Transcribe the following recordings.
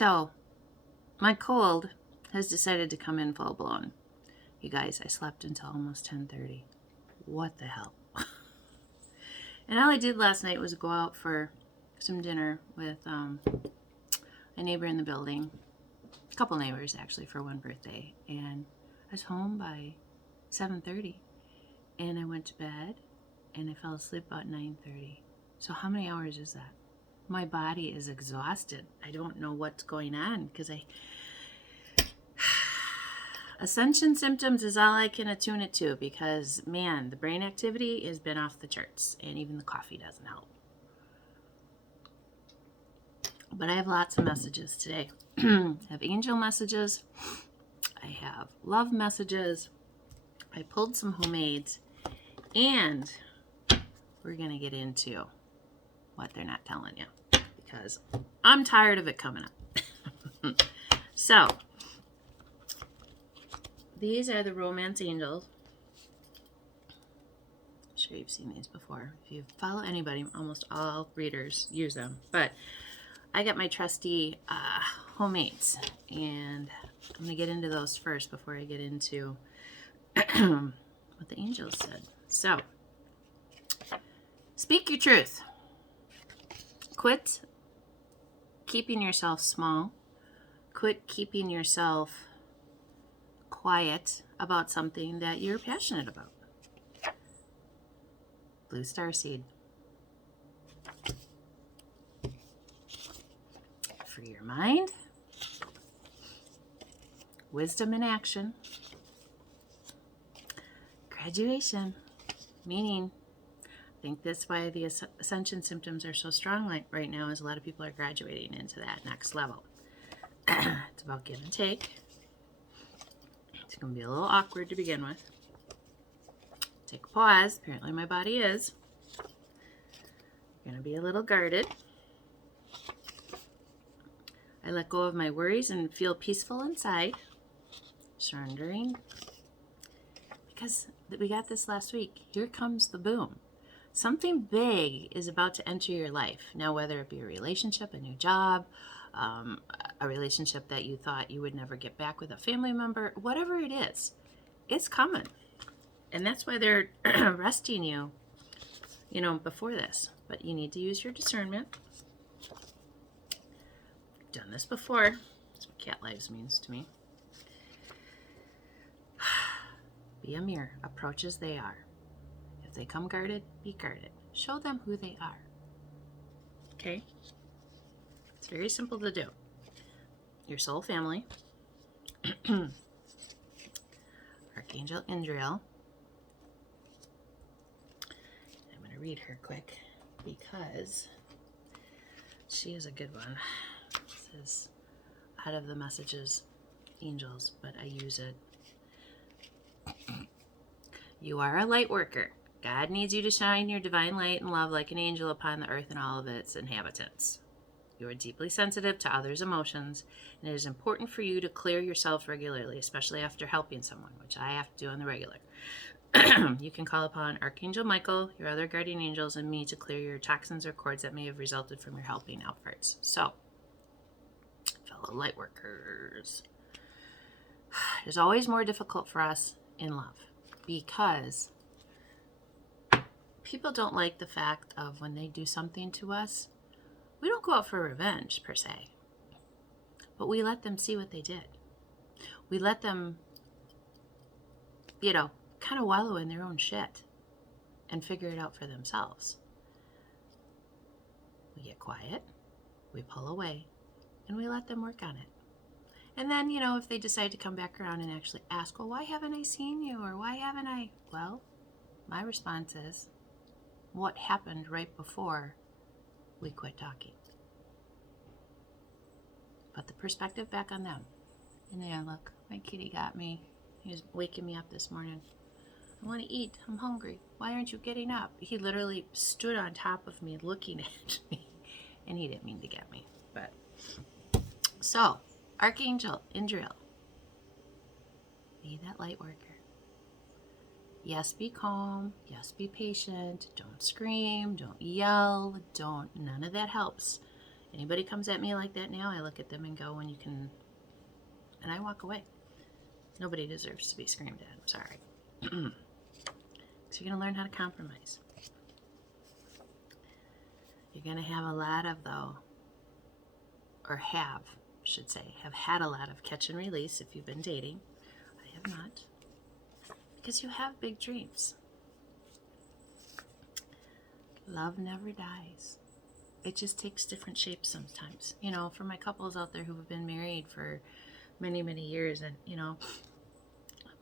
So, my cold has decided to come in full blown. You guys, I slept until almost 10:30. What the hell? And all I did last night was go out for some dinner with a neighbor in the building. A couple neighbors, actually, for one birthday. And I was home by 7:30. And I went to bed, and I fell asleep about 9:30. So how many hours is that? My body is exhausted. I don't know what's going on because Ascension symptoms is all I can attune it to because, man, the brain activity has been off the charts, and even the coffee doesn't help. But I have lots of messages today. I have angel messages. I have love messages. I pulled some homemades, and we're going to get into what they're not telling you because I'm tired of it coming up. So, these are the romance angels. I'm sure you've seen these before. If you follow anybody, almost all readers use them. But I got my trusty homemades, and I'm going to get into those first before I get into what the angels said. So, speak your truth. Quit keeping yourself small. Quit keeping yourself quiet about something that you're passionate about. Blue starseed. Free your mind. Wisdom in action. Graduation. Meaning, I think that's why the ascension symptoms are so strong right now, is a lot of people are graduating into that next level. It's about give and take. It's going to be a little awkward to begin with. Take a pause. Apparently my body is. Going to be a little guarded. I let go of my worries and feel peaceful inside. Surrendering. Because we got this last week. Here comes the boom. Something big is about to enter your life. Now, whether it be a relationship, a new job, a relationship that you thought you would never get back with a family member, whatever it is, it's coming. And that's why they're resting you, before this. But you need to use your discernment. I've done this before. That's what cat lives means to me. Be a mirror. Approach as they are. If they come guarded, be guarded. Show them who they are. Okay? It's very simple to do. Your soul family. Archangel Indriel. I'm going to read her quick because she is a good one. This is out of the messages, angels, but I use it. You are a light worker. God needs you to shine your divine light and love like an angel upon the earth and all of its inhabitants. You are deeply sensitive to others' emotions, and it is important for you to clear yourself regularly, especially after helping someone, which I have to do on the regular. You can call upon Archangel Michael, your other guardian angels, and me to clear your toxins or cords that may have resulted from your helping efforts. So, fellow light workers, it is always more difficult for us in love because people don't like the fact of when they do something to us, we don't go out for revenge per se, but we let them see what they did. We let them, kind of wallow in their own shit and figure it out for themselves. We get quiet, we pull away, and we let them work on it. And then, if they decide to come back around and actually ask, well, why haven't I seen you? Or why haven't I? Well, my response is, what happened right before we quit talking? Put the perspective back on them. And yeah, look, my kitty got me. He was waking me up this morning. I want to eat. I'm hungry. Why aren't you getting up? He literally stood on top of me looking at me. And he didn't mean to get me. But so, Archangel Indriel, be that light worker. Yes, be calm. Yes, be patient. Don't scream. Don't yell. None of that helps. Anybody comes at me like that now, I look at them and go, and I walk away. Nobody deserves to be screamed at. I'm sorry. So you're going to learn how to compromise. You're going to have a lot of, though, or have had a lot of catch and release if you've been dating. I have not. Because you have big dreams. Love never dies. It just takes different shapes sometimes. You know, for my couples out there who have been married for many, many years, and, you know,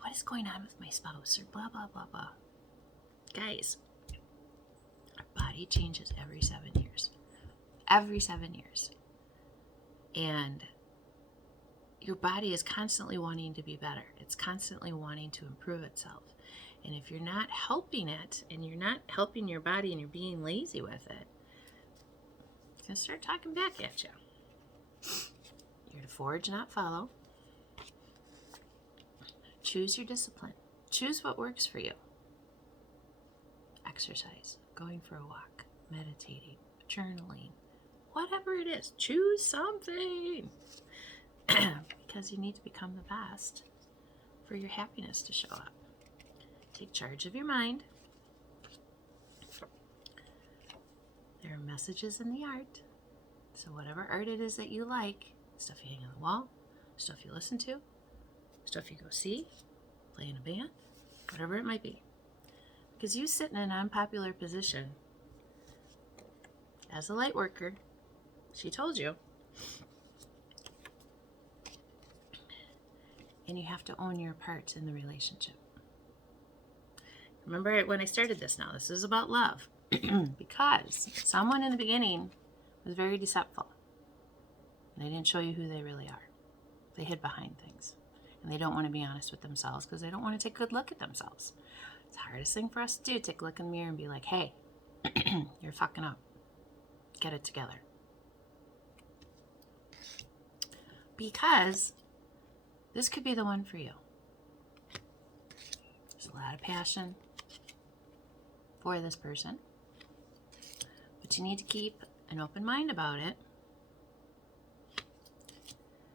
what is going on with my spouse, or blah, blah, blah, blah. Guys, our body changes every 7 years. Every 7 years. And your body is constantly wanting to be better. It's constantly wanting to improve itself. And if you're not helping it, and you're not helping your body, and you're being lazy with it, it's going to start talking back at you. You're to forge, not follow. Choose your discipline. Choose what works for you. Exercise, going for a walk, meditating, journaling, whatever it is. Choose something. Because you need to become the best for your happiness to show up. Take charge of your mind. There are messages in the art. So whatever art it is that you like, stuff you hang on the wall, stuff you listen to, stuff you go see, play in a band, whatever it might be. Because you sit in an unpopular position as a light worker, she told you, and you have to own your part in the relationship. Remember when I started this now, this is about love. Because someone in the beginning was very deceitful. And they didn't show you who they really are. They hid behind things. And they don't want to be honest with themselves because they don't want to take a good look at themselves. It's the hardest thing for us to do, take a look in the mirror and be like, hey, you're fucking up. Get it together. Because this could be the one for you. There's a lot of passion for this person. But you need to keep an open mind about it.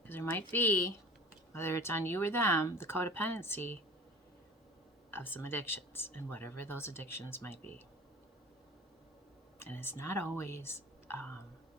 Because there might be, whether it's on you or them, the codependency of some addictions, and whatever those addictions might be. And it's not always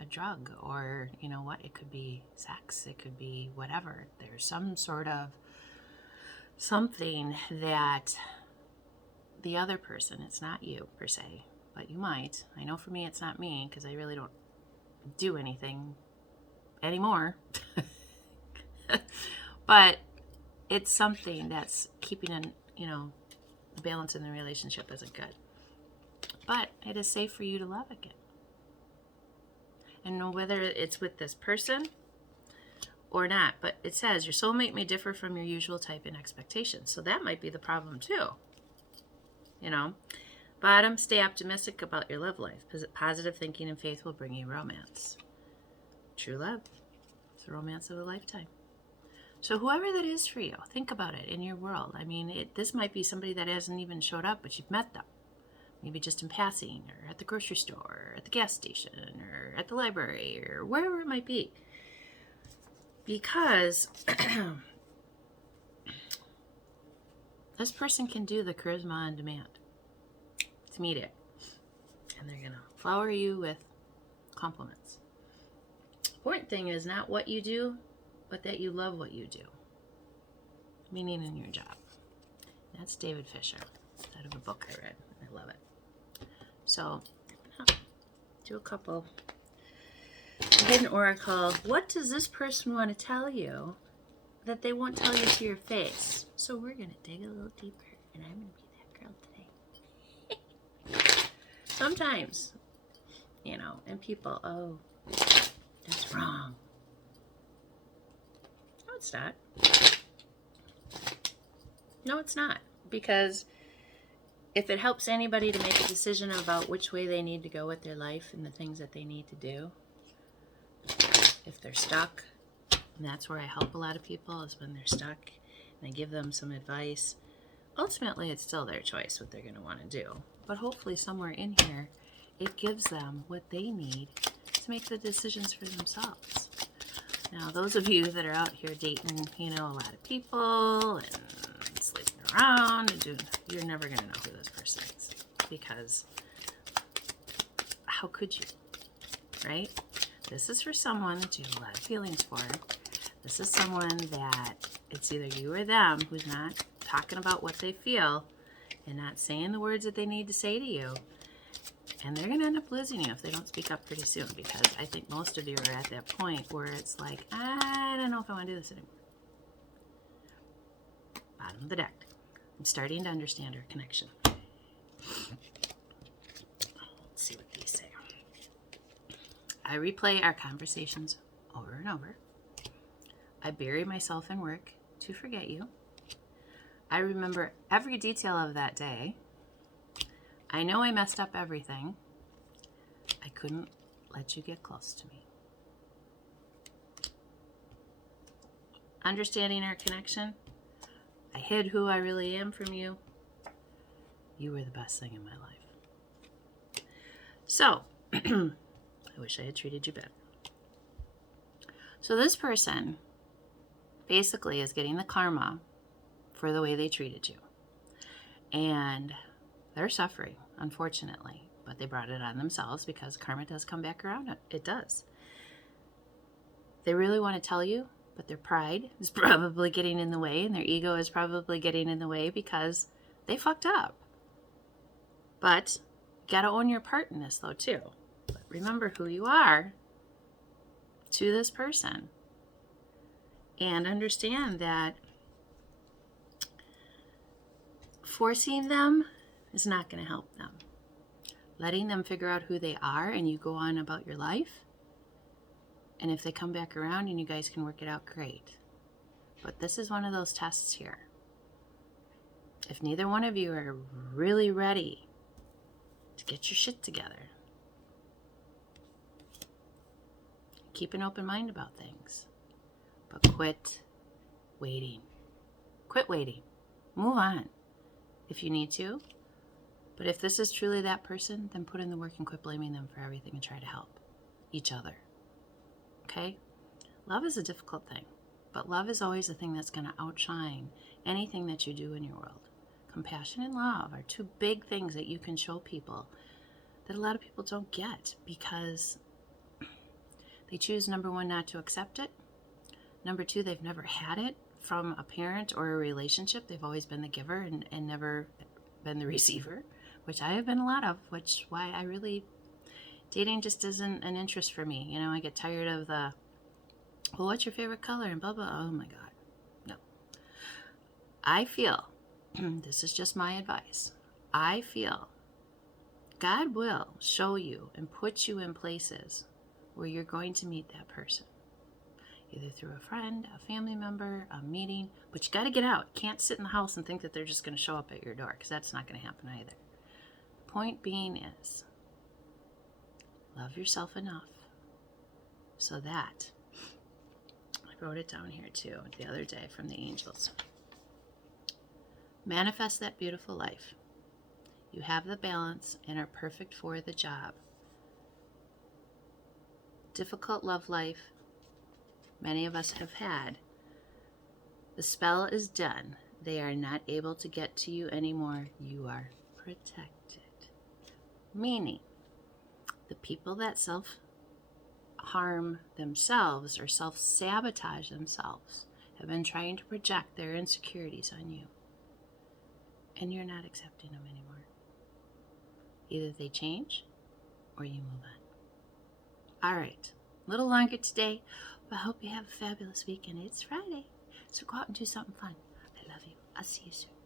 a drug, or, you know what, it could be sex, it could be whatever. There's some sort of something that the other person, it's not you per se, but you might. I know for me it's not me, because I really don't do anything anymore. But it's something that's keeping a balance in the relationship isn't good. But it is safe for you to love again. And whether it's with this person or not, but it says your soulmate may differ from your usual type and expectations. So that might be the problem too. You know, bottom, stay optimistic about your love life. Positive thinking and faith will bring you romance. True love. It's the romance of a lifetime. So whoever that is for you, think about it in your world. I mean, this might be somebody that hasn't even showed up, but you've met them. Maybe just in passing, or at the grocery store, or at the gas station, or at the library, or wherever it might be. Because this person can do the charisma on demand. It's immediate. And they're going to flower you with compliments. Important thing is not what you do, but that you love what you do. Meaning in your job. That's David Fisher. Out of a book I read. I love it. So, do a couple. I did an oracle. What does this person want to tell you that they won't tell you to your face? So we're going to dig a little deeper, and I'm going to be that girl today. Sometimes, and people, oh, that's wrong. No, it's not. No, it's not. Because if it helps anybody to make a decision about which way they need to go with their life and the things that they need to do, if they're stuck, and that's where I help a lot of people, is when they're stuck, and I give them some advice. Ultimately, it's still their choice what they're going to want to do. But hopefully somewhere in here, it gives them what they need to make the decisions for themselves. Now, those of you that are out here dating, a lot of people and sleeping around and doing, you're never going to know who this person is, because how could you, right? This is for someone that you have a lot of feelings for. This is someone that it's either you or them who's not talking about what they feel and not saying the words that they need to say to you. And they're going to end up losing you if they don't speak up pretty soon, because I think most of you are at that point where it's like, I don't know if I want to do this anymore. Bottom of the deck. I'm starting to understand our connection. Let's see what these say. I replay our conversations over and over. I bury myself in work to forget you. I remember every detail of that day. I know I messed up everything. I couldn't let you get close to me. Understanding our connection. I hid who I really am from you. You were the best thing in my life. So, I wish I had treated you better. So this person basically is getting the karma for the way they treated you. And they're suffering, unfortunately, but they brought it on themselves, because karma does come back around. It does. They really want to tell you, but their pride is probably getting in the way, and their ego is probably getting in the way because they fucked up. But you got to own your part in this, though, too. But remember who you are to this person, and understand that forcing them is not going to help them. Letting them figure out who they are and you go on about your life. And if they come back around and you guys can work it out, great. But this is one of those tests here. If neither one of you are really ready to get your shit together, keep an open mind about things. But quit waiting. Quit waiting. Move on if you need to. But if this is truly that person, then put in the work and quit blaming them for everything and try to help each other. Okay? Love is a difficult thing, but love is always the thing that's going to outshine anything that you do in your world. Compassion and love are two big things that you can show people that a lot of people don't get, because they choose, number one, not to accept it. Number two, they've never had it from a parent or a relationship. They've always been the giver and never been the receiver, which I have been a lot of, which why I really, dating just isn't an interest for me. I get tired of the, well, what's your favorite color and blah, blah. Oh my God. No. I feel, this is just my advice. I feel God will show you and put you in places where you're going to meet that person. Either through a friend, a family member, a meeting, but you got to get out. You can't sit in the house and think that they're just going to show up at your door, because that's not going to happen either. Point being is, love yourself enough so that, I wrote it down here too the other day from the angels. Manifest that beautiful life. You have the balance and are perfect for the job. Difficult love life many of us have had. The spell is done. They are not able to get to you anymore. You are protected. Meaning, the people that self-harm themselves or self-sabotage themselves have been trying to project their insecurities on you. And you're not accepting them anymore. Either they change or you move on. All right. A little longer today, but I hope you have a fabulous weekend. It's Friday, so go out and do something fun. I love you. I'll see you soon.